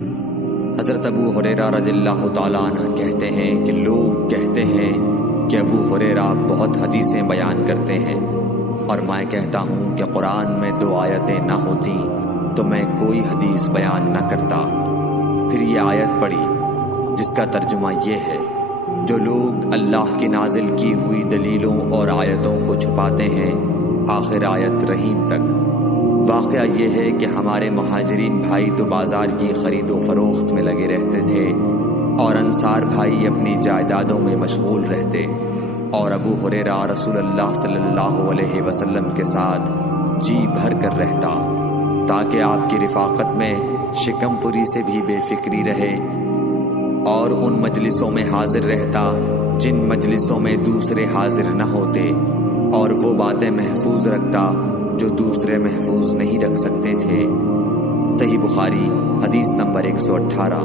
حضرت ابو ہریرہ رضی اللہ تعالیٰ عنہ کہتے ہیں کہ لوگ کہتے ہیں کہ ابو ہریرہ بہت حدیثیں بیان کرتے ہیں، اور میں کہتا ہوں کہ قرآن میں 2 آیتیں نہ ہوتی تو میں کوئی حدیث بیان نہ کرتا۔ پھر یہ آیت پڑھی جس کا ترجمہ یہ ہے، جو لوگ اللہ کی نازل کی ہوئی دلیلوں اور آیتوں کو چھپاتے ہیں، آخر آیت رحیم تک۔ واقعہ یہ ہے کہ ہمارے مہاجرین بھائی تو بازار کی خرید و فروخت میں لگے رہتے تھے، اور انصار بھائی اپنی جائیدادوں میں مشغول رہتے، اور ابو ہریرہ رسول اللہ صلی اللہ علیہ وسلم کے ساتھ جی بھر کر رہتا، تاکہ آپ کی رفاقت میں شکم پوری سے بھی بے فکری رہے، اور ان مجلسوں میں حاضر رہتا جن مجلسوں میں دوسرے حاضر نہ ہوتے، اور وہ باتیں محفوظ رکھتا جو دوسرے محفوظ نہیں رکھ سکتے تھے۔ صحیح بخاری حدیث نمبر 118۔